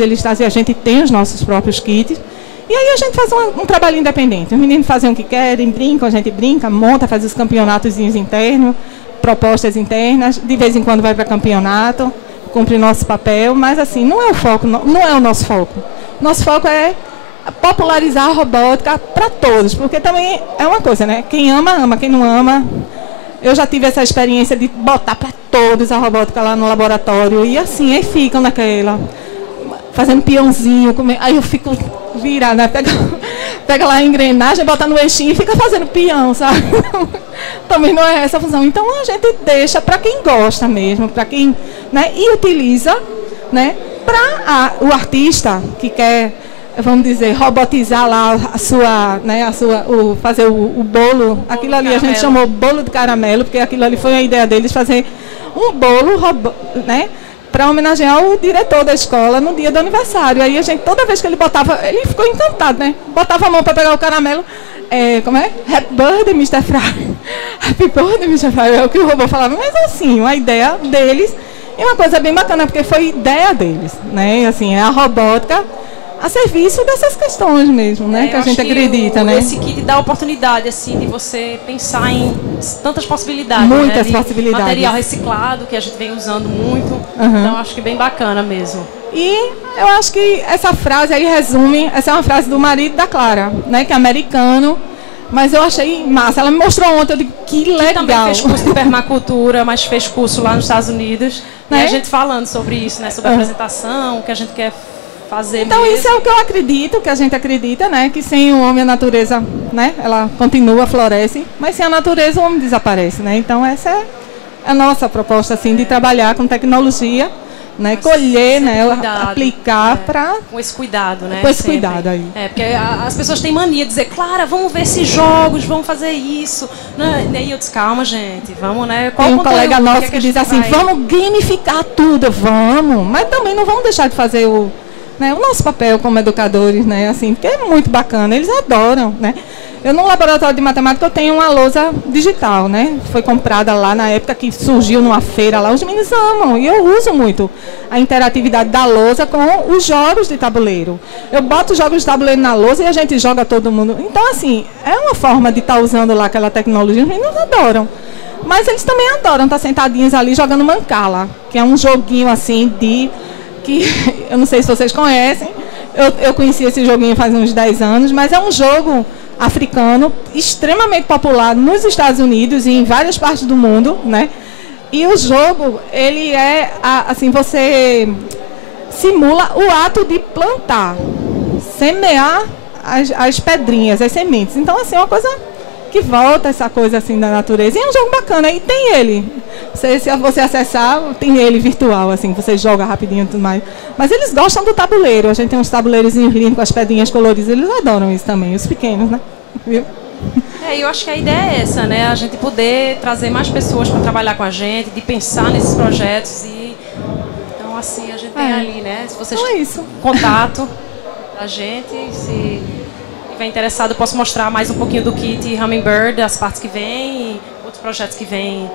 eles trazem, a gente tem os nossos próprios kits. E aí a gente faz um trabalho independente. Os meninos fazem o que querem, brincam, a gente brinca, monta, faz os campeonatos internos, propostas internas, de vez em quando vai para campeonato, cumpre nosso papel, mas assim, não é o foco, não é o nosso foco. Nosso foco é popularizar a robótica para todos, porque também é uma coisa, né? Quem ama, ama, quem não ama... Eu já tive essa experiência de botar para todos a robótica lá no laboratório, e assim, aí ficam naquela... fazendo peãozinho, aí eu fico virada, né? Pega lá a engrenagem, bota no eixinho e fica fazendo peão, sabe? Também não é essa a função. Então a gente deixa para quem gosta mesmo, para quem, né? E utiliza, né? Para o artista que quer, vamos dizer, robotizar lá fazer o bolo, aquilo ali a gente chamou bolo de caramelo, porque aquilo ali foi a ideia deles, fazer um bolo, né? Para homenagear o diretor da escola no dia do aniversário. Aí a gente, toda vez que ele botava, ele ficou encantado, né? Botava a mão para pegar o caramelo. Como é? Happy birthday, Mr. Fry. Happy birthday, Mr. Fry. É o que o robô falava. Mas assim, a ideia deles, e uma coisa bem bacana, porque foi ideia deles, né? E, assim, é a robótica a serviço dessas questões mesmo, né? Que a gente acredita, né? Esse kit dá a oportunidade, assim, de você pensar em tantas possibilidades. Muitas né? possibilidades. Material reciclado, que a gente vem usando muito. Então, acho que bem bacana mesmo. E eu acho que essa frase aí resume, essa é uma frase do marido da Clara, né? Que é americano. Mas eu achei massa. Ela me mostrou ontem, eu digo, que legal. Que também fez curso de permacultura, mas fez curso lá nos Estados Unidos. Né? E a gente falando sobre isso, né? Sobre a apresentação, o que a gente quer fazer então mesmo. Isso é o que eu acredito, que a gente acredita, né? Que sem o homem a natureza, né? Ela continua, floresce, mas sem a natureza o homem desaparece, né? Então essa é a nossa proposta, assim, de trabalhar com tecnologia, né? Colher, né? Cuidado, aplicar para... Com esse cuidado, né? Com esse sempre. cuidado aí. Porque as pessoas têm mania de dizer, Clara, vamos ver esses jogos, vamos fazer isso. E aí eu disse, calma, gente, vamos, né? Tem um colega nosso que diz assim, vamos gamificar tudo, vamos, mas também não vamos deixar de fazer né, o nosso papel como educadores, né, assim, porque é muito bacana, eles adoram, né. Eu, no laboratório de matemática, eu tenho uma lousa digital, né? Foi comprada lá na época que surgiu numa feira lá. Os meninos amam e eu uso muito a interatividade da lousa com os jogos de tabuleiro. Eu boto os jogos de tabuleiro na lousa e a gente joga todo mundo. Então, assim, é uma forma de estar usando lá aquela tecnologia. Os meninos adoram. Mas eles também adoram estar sentadinhos ali jogando Mancala, que é um joguinho, assim, que eu não sei se vocês conhecem. Eu conheci esse joguinho faz uns 10 anos, mas é um jogo africano, extremamente popular nos Estados Unidos e em várias partes do mundo, né? E o jogo, ele é, assim, você simula o ato de plantar, semear as pedrinhas, as sementes. Então, assim, é uma coisa que volta essa coisa, assim, da natureza. E é um jogo bacana, e tem ele. Se você acessar, tem ele virtual, assim, você joga rapidinho e tudo mais. Mas eles gostam do tabuleiro. A gente tem uns tabuleiros lindos com as pedrinhas coloridas. Eles adoram isso também, os pequenos, né? Viu? Eu acho que a ideia é essa, né? A gente poder trazer mais pessoas para trabalhar com a gente, de pensar nesses projetos. Então, assim, a gente tem ali, né? Se vocês têm contato da gente, se estiver interessado, eu posso mostrar mais um pouquinho do kit Hummingbird, as partes que vêm, outros projetos que vêm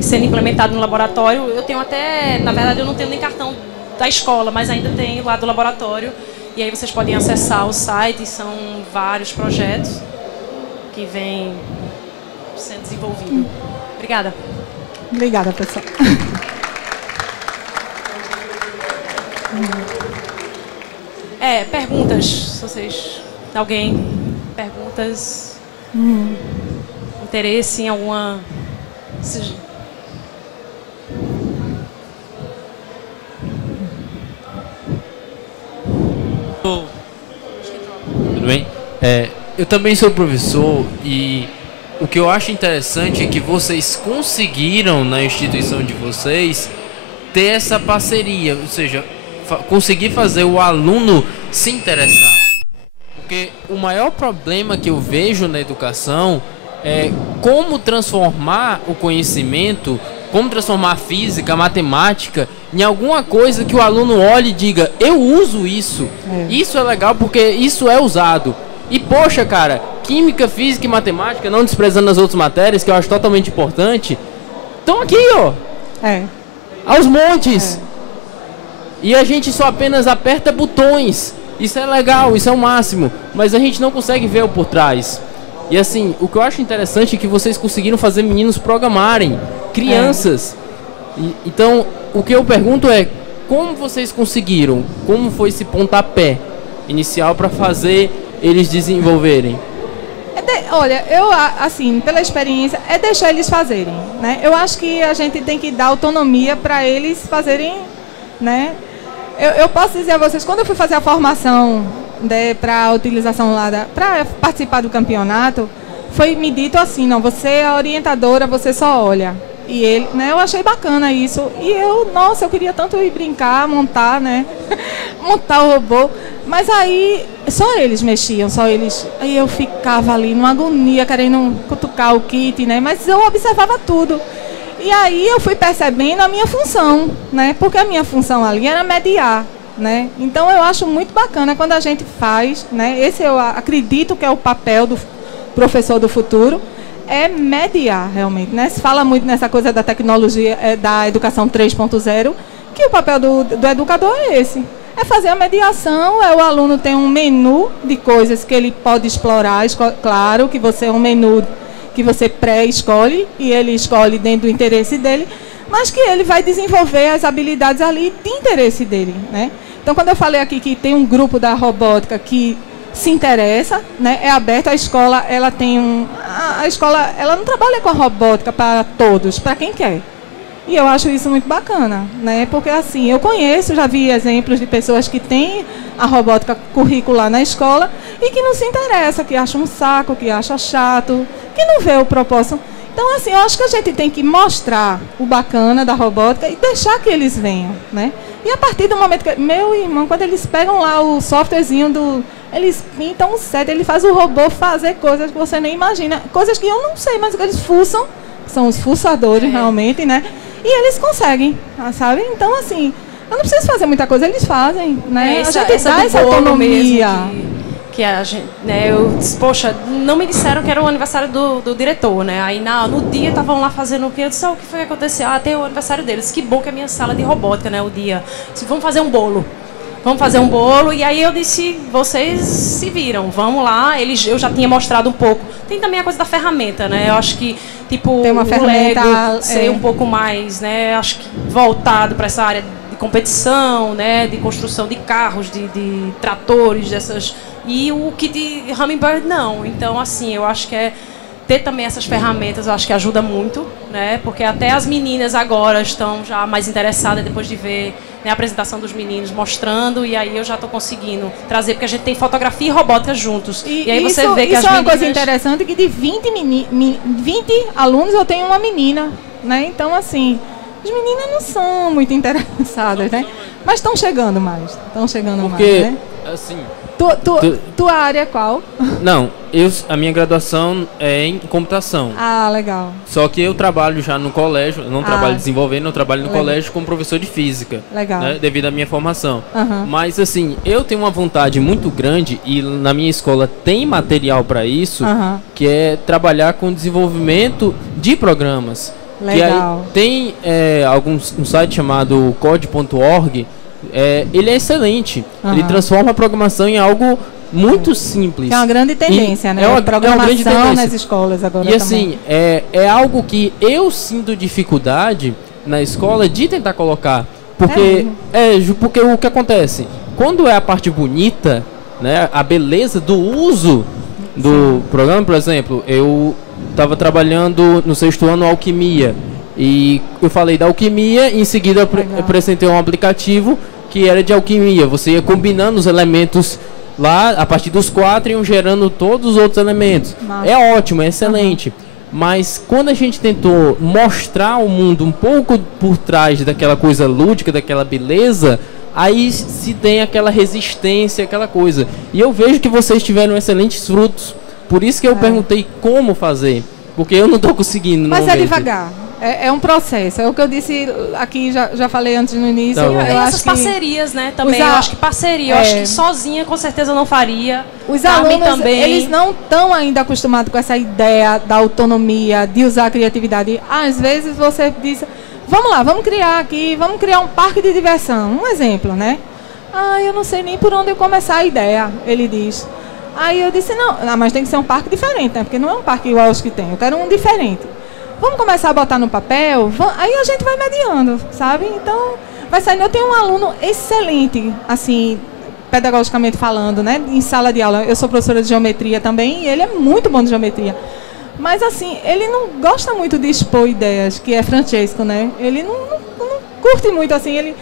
sendo implementados no laboratório. Eu tenho até, na verdade, eu não tenho nem cartão da escola, mas ainda tenho lá do laboratório. E aí vocês podem acessar o site, são vários projetos que vêm sendo desenvolvidos. Obrigada. Obrigada, pessoal. Perguntas, se vocês... Alguém? Perguntas? Interesse em alguma... Tudo bem? Eu também sou professor e o que eu acho interessante é que vocês conseguiram, na instituição de vocês, ter essa parceria, ou seja, conseguir fazer o aluno se interessar. Porque o maior problema que eu vejo na educação é como transformar o conhecimento, como transformar a física, a matemática, em alguma coisa que o aluno olhe e diga, eu uso isso. Isso é legal porque isso é usado. E poxa, cara, química, física e matemática, não desprezando as outras matérias, que eu acho totalmente importante, estão aqui, ó. Aos montes. E a gente só apenas aperta botões. Isso é legal, isso é o máximo. Mas a gente não consegue ver o por trás. E assim, o que eu acho interessante é que vocês conseguiram fazer meninos programarem, crianças. Então, o que eu pergunto é, como vocês conseguiram? Como foi esse pontapé inicial para fazer eles desenvolverem? Olha, eu, assim, pela experiência, é deixar eles fazerem, né? Eu acho que a gente tem que dar autonomia para eles fazerem, né? Eu posso dizer a vocês, quando eu fui fazer a formação para a utilização lá, para participar do campeonato, foi me dito assim, não, você é a orientadora, você só olha. E ele, né, eu achei bacana isso. E eu, nossa, eu queria tanto ir brincar, montar, né? Montar o robô. Mas aí, só eles mexiam, só eles. Aí eu ficava ali numa agonia, querendo cutucar o kit, né? Mas eu observava tudo. E aí eu fui percebendo a minha função, né? Porque a minha função ali era mediar, né? Então eu acho muito bacana quando a gente faz, né? Esse eu acredito que é o papel do professor do futuro, é mediar realmente, né? Se fala muito nessa coisa da tecnologia, da educação 3.0, que o papel do educador é esse. É fazer a mediação, o aluno tem um menu de coisas que ele pode explorar, claro que você é um menu que você pré-escolhe e ele escolhe dentro do interesse dele, mas que ele vai desenvolver as habilidades ali de interesse dele, né? Então, quando eu falei aqui que tem um grupo da robótica que se interessa, né, é aberto, a escola, ela tem a escola, ela não trabalha com a robótica para todos, para quem quer. E eu acho isso muito bacana, né? Porque assim, eu conheço, já vi exemplos de pessoas que têm a robótica curricular na escola e que não se interessa, que acham um saco, que acham chato, que não vê o propósito. Então, assim, eu acho que a gente tem que mostrar o bacana da robótica e deixar que eles venham, né? E a partir do momento que... Meu irmão, quando eles pegam lá o softwarezinho eles pintam um set, ele faz o robô fazer coisas que você nem imagina. Coisas que eu não sei, mas que eles são os fuçadores realmente, né? E eles conseguem, sabe? Então, assim, Eu não preciso fazer muita coisa, eles fazem, né? Essa, a gente dá essa autonomia. Que a gente, né, eu disse, poxa, não me disseram que era o aniversário do diretor, né? Aí no dia estavam lá fazendo o quê? Eu disse, o que foi que aconteceu? Tem o aniversário deles. Que bom que é a minha sala de robótica, né? O dia. Disse, vamos fazer um bolo. Vamos fazer um bolo. E aí eu disse, vocês se viram, vamos lá. Eu já tinha mostrado um pouco. Tem também a coisa da ferramenta, né? Eu acho que, tipo, tem uma ferramenta, Lego ser um pouco mais, né? Acho que voltado para essa área de competição, né? De construção de carros, de tratores, dessas... E o kit de Hummingbird, não. Então, assim, eu acho que ter também essas ferramentas, eu acho que ajuda muito, né? Porque até as meninas agora estão já mais interessadas depois de ver, né, a apresentação dos meninos mostrando, e aí eu já estou conseguindo trazer, porque a gente tem fotografia e robótica juntos. E aí você vê que as meninas... Isso é uma coisa interessante, que de 20 alunos eu tenho uma menina, né? Então, assim, as meninas não são muito interessadas, né? Mas estão chegando mais, porque, né? Assim... Tua área é qual? Não, a minha graduação é em computação. Ah, legal. Só que eu trabalho já no colégio, eu não trabalho desenvolvendo, eu trabalho no colégio como professor de física. Legal. Né, devido à minha formação. Mas assim, eu tenho uma vontade muito grande, e na minha escola tem material para isso, que é trabalhar com desenvolvimento de programas. Legal. Que aí tem um site chamado code.org. Ele é excelente. Ele transforma a programação em algo muito simples. Que é uma grande tendência, né? É uma programação grande tendência nas escolas agora. E assim, é algo que eu sinto dificuldade na escola de tentar colocar. Porque, porque o que acontece? Quando é a parte bonita, né, a beleza do uso do programa, por exemplo, eu estava trabalhando no 6º ano alquimia. E eu falei da alquimia, e em seguida eu apresentei um aplicativo que era de alquimia. Você ia combinando os elementos lá, a partir dos 4, iam gerando todos os outros elementos. Nossa. É ótimo, é excelente. Mas quando a gente tentou mostrar o mundo um pouco por trás daquela coisa lúdica, daquela beleza, aí se tem aquela resistência, aquela coisa. E eu vejo que vocês tiveram excelentes frutos. Por isso que eu perguntei como fazer. Porque eu não estou conseguindo. Mas é devagar. É um processo, é o que eu disse aqui, já falei antes no início. Eu essas parcerias, né, também, eu acho que parceria, eu acho que sozinha com certeza não faria. Os alunos, também. Eles não estão ainda acostumados com essa ideia da autonomia, de usar a criatividade. Às vezes você diz, vamos lá, vamos criar um parque de diversão, um exemplo, né? Eu não sei nem por onde eu começar a ideia, ele diz. Aí eu disse, não, mas tem que ser um parque diferente, né? Porque não é um parque igual aos que tem, eu quero um diferente. Vamos começar a botar no papel? Aí a gente vai mediando, sabe? Então, vai saindo. Eu tenho um aluno excelente, assim, pedagogicamente falando, né? Em sala de aula. Eu sou professora de geometria também, e ele é muito bom de geometria. Mas, assim, ele não gosta muito de expor ideias, que é Francesco, né? Ele não curte muito, assim, eu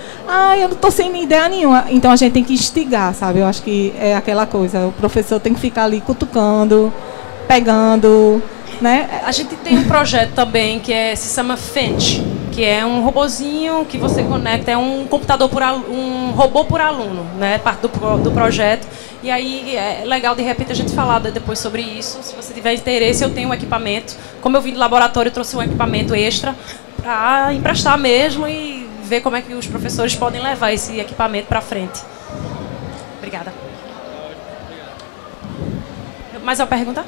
não estou sem ideia nenhuma. Então, a gente tem que instigar, sabe? Eu acho que é aquela coisa. O professor tem que ficar ali cutucando, pegando... Né? A gente tem um projeto também que se chama Fench, que é um robozinho que você conecta, é um computador um robô por aluno, né? Parte do projeto. E aí é legal de repente a gente falar depois sobre isso. Se você tiver interesse, eu tenho um equipamento. Como eu vim do laboratório, eu trouxe um equipamento extra para emprestar mesmo e ver como é que os professores podem levar esse equipamento para frente. Obrigada. Mais uma pergunta?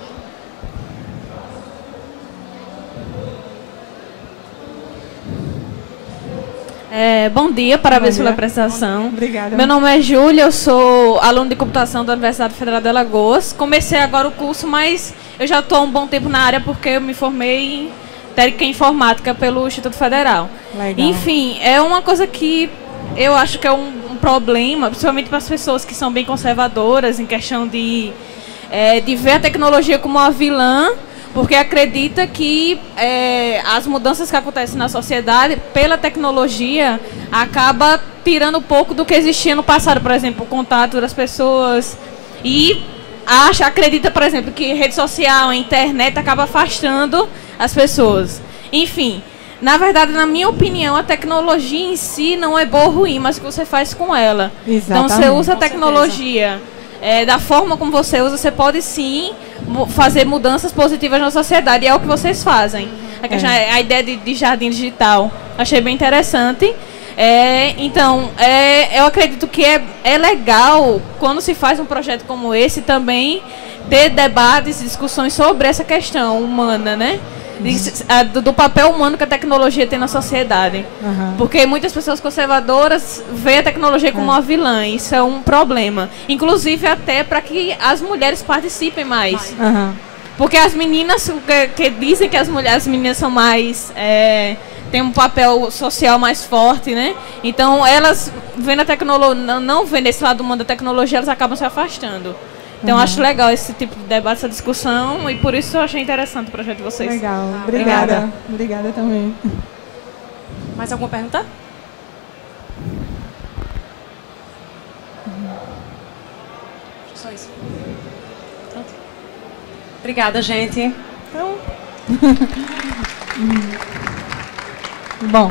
Bom dia, parabéns pela apresentação. Obrigada. Meu nome é Júlia, eu sou aluno de computação da Universidade Federal de Alagoas. Comecei agora o curso, mas eu já estou há um bom tempo na área porque eu me formei em técnica informática pelo Instituto Federal. Legal. Enfim, é uma coisa que eu acho que é um problema, principalmente para as pessoas que são bem conservadoras em questão de ver a tecnologia como uma vilã, porque acredita que as mudanças que acontecem na sociedade, pela tecnologia, acaba tirando um pouco do que existia no passado, por exemplo, o contato das pessoas. E acredita, por exemplo, que rede social, a internet, acaba afastando as pessoas. Enfim, na verdade, na minha opinião, a tecnologia em si não é boa ou ruim, mas o que você faz com ela. Exatamente. Então, você usa a tecnologia da forma como você usa, você pode sim fazer mudanças positivas na sociedade, e é o que vocês fazem. A ideia de jardim digital, achei bem interessante. Então, eu acredito que é legal, quando se faz um projeto como esse, também ter debates e discussões sobre essa questão humana, né? Do papel humano que a tecnologia tem na sociedade. Porque muitas pessoas conservadoras veem a tecnologia como uma vilã. Isso é um problema. Inclusive até para que as mulheres participem mais. Porque as meninas que dizem que as meninas são mais... tem um papel social mais forte, né? Então elas vendo a tecnologia, não vendo esse lado humano da tecnologia, elas acabam se afastando. Então, acho legal esse tipo de debate, essa discussão, e por isso eu achei interessante o projeto de vocês. Legal, obrigada. Obrigada também. Mais alguma pergunta? Só isso. Pronto. Obrigada, gente. Então... Bom.